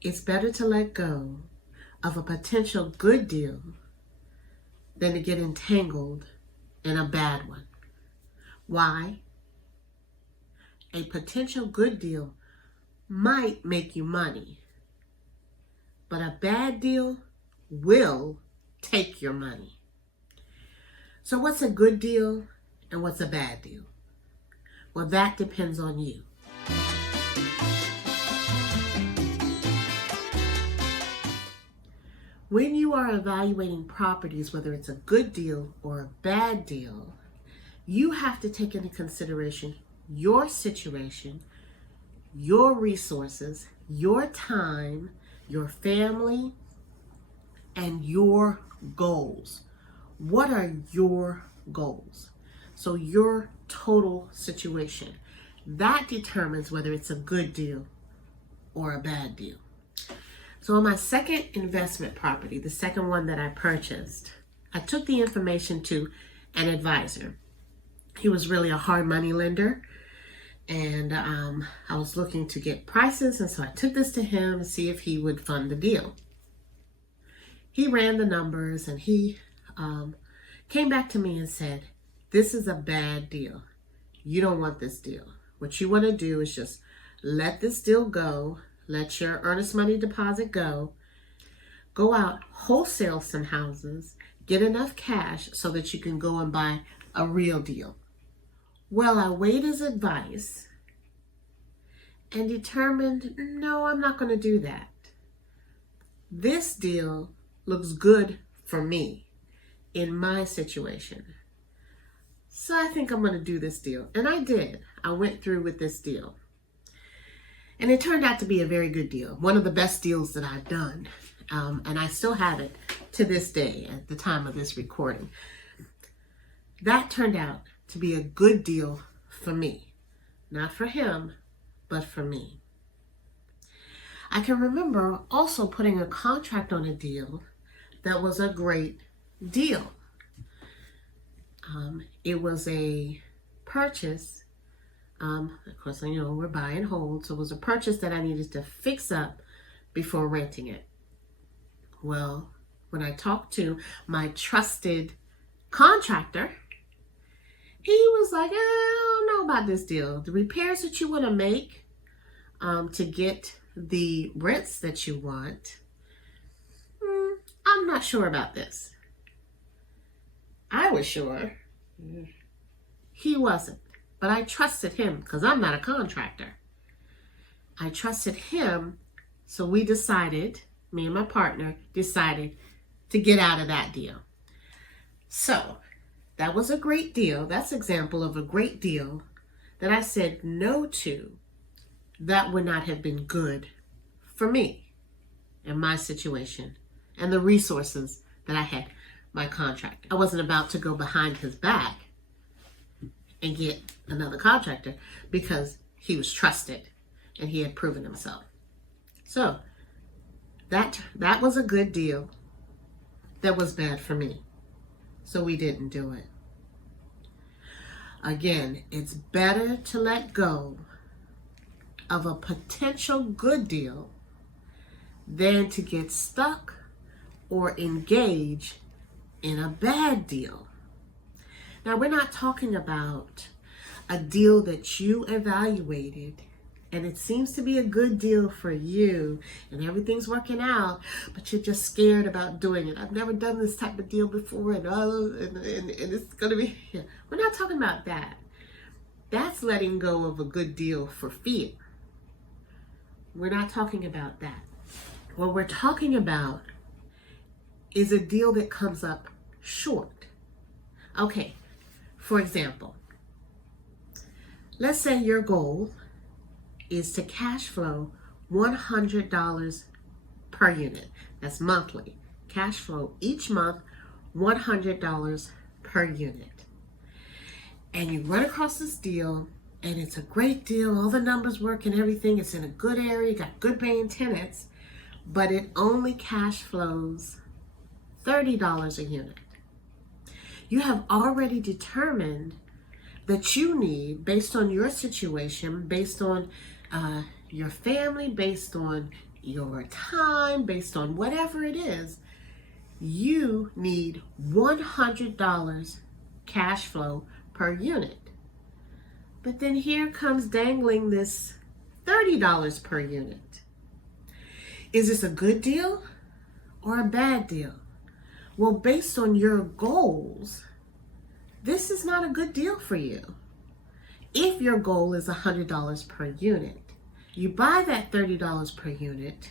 It's better to let go of a potential good deal than to get entangled in a bad one. Why? A potential good deal might make you money, but a bad deal will take your money. So what's a good deal and what's a bad deal? Well, that depends on you. When you are evaluating properties, whether it's a good deal or a bad deal, you have to take into consideration your situation, your resources, your time, your family, and your goals. What are your goals? So your total situation. That determines whether it's a good deal or a bad deal. So on my second investment property, the second one that I purchased, I took the information to an advisor. He was really a hard money lender, and I was looking to get prices, and so I took this to him to see if he would fund the deal. He ran the numbers, and he came back to me and said, this is a bad deal. You don't want this deal. What you want to do is just let this deal go, let your earnest money deposit go out, wholesale some houses, get enough cash so that you can go and buy a real deal. Well, I weighed his advice and determined, no, I'm not going to do that. This deal looks good for me in my situation. So I think I'm going to do this deal. And I did. I went through with this deal. And it turned out to be a very good deal. One of the best deals that I've done. And I still have it to this day at the time of this recording. That turned out to be a good deal for me. Not for him, but for me. I can remember also putting a contract on a deal that was a great deal. It was a purchase. Of course, we're buy and hold. So it was a purchase that I needed to fix up before renting it. Well, when I talked to my trusted contractor, he was like, I don't know about this deal. The repairs that you want to make to get the rents that you want, I'm not sure about this. I was sure. He wasn't. But I trusted him because I'm not a contractor. I trusted him, so we decided, me and my partner decided to get out of that deal. So that was a great deal. That's an example of a great deal that I said no to. That would not have been good for me and my situation and the resources that I had, my contract. I wasn't about to go behind his back and get another contractor because he was trusted and he had proven himself. So that was a good deal that was bad for me. So we didn't do it. Again, it's better to let go of a potential good deal than to get stuck or engage in a bad deal. Now, we're not talking about a deal that you evaluated and it seems to be a good deal for you and everything's working out, but you're just scared about doing it. I've never done this type of deal before and it's going to be... Yeah. We're not talking about that. That's letting go of a good deal for fear. We're not talking about that. What we're talking about is a deal that comes up short. Okay. For example, let's say your goal is to cash flow $100 per unit. That's monthly. Cash flow each month, $100 per unit. And you run across this deal, and it's a great deal. All the numbers work and everything. It's in a good area, got good paying tenants, but it only cash flows $30 a unit. You have already determined that you need, based on your situation, based on your family, based on your time, based on whatever it is, you need $100 cash flow per unit. But then here comes dangling this $30 per unit. Is this a good deal or a bad deal? Well, based on your goals, this is not a good deal for you. If your goal is $100 per unit, you buy that $30 per unit,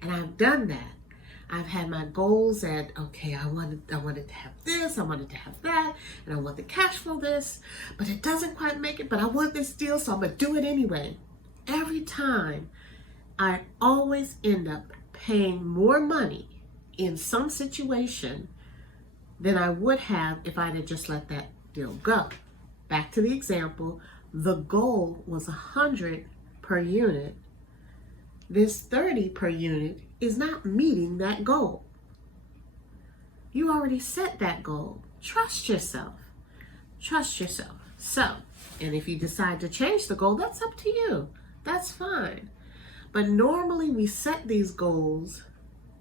and I've done that. I've had my goals at, okay, I wanted to have this, I wanted to have that, and I want the cash flow this, but it doesn't quite make it, but I want this deal, so I'm gonna do it anyway. Every time, I always end up paying more money in some situation than I would have if I'd have just let that deal go. Back to the example, the goal was 100 per unit. This 30 per unit is not meeting that goal. You already set that goal. Trust yourself. Trust yourself. So, and if you decide to change the goal, that's up to you. That's fine. But normally we set these goals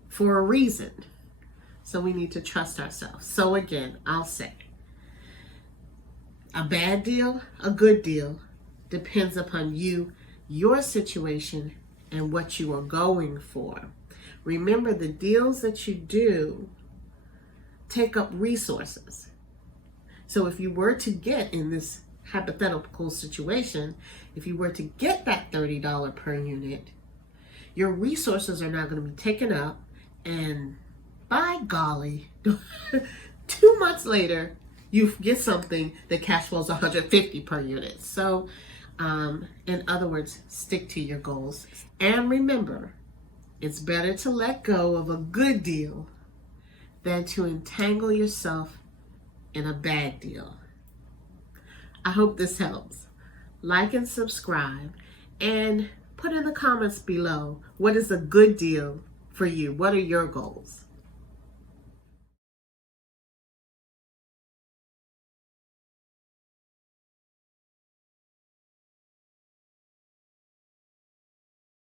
for a reason. So we need to trust ourselves. So again, I'll say, a bad deal, a good deal, depends upon you, your situation, and what you are going for. Remember, the deals that you do take up resources. So if you were to get, in this hypothetical situation, if you were to get that $30 per unit, your resources are now going to be taken up, and by golly, 2 months later, you get something that cash flows 150 per unit. So, in other words, stick to your goals. And remember, it's better to let go of a good deal than to entangle yourself in a bad deal. I hope this helps. Like and subscribe, and put in the comments below, what is a good deal for you? What are your goals?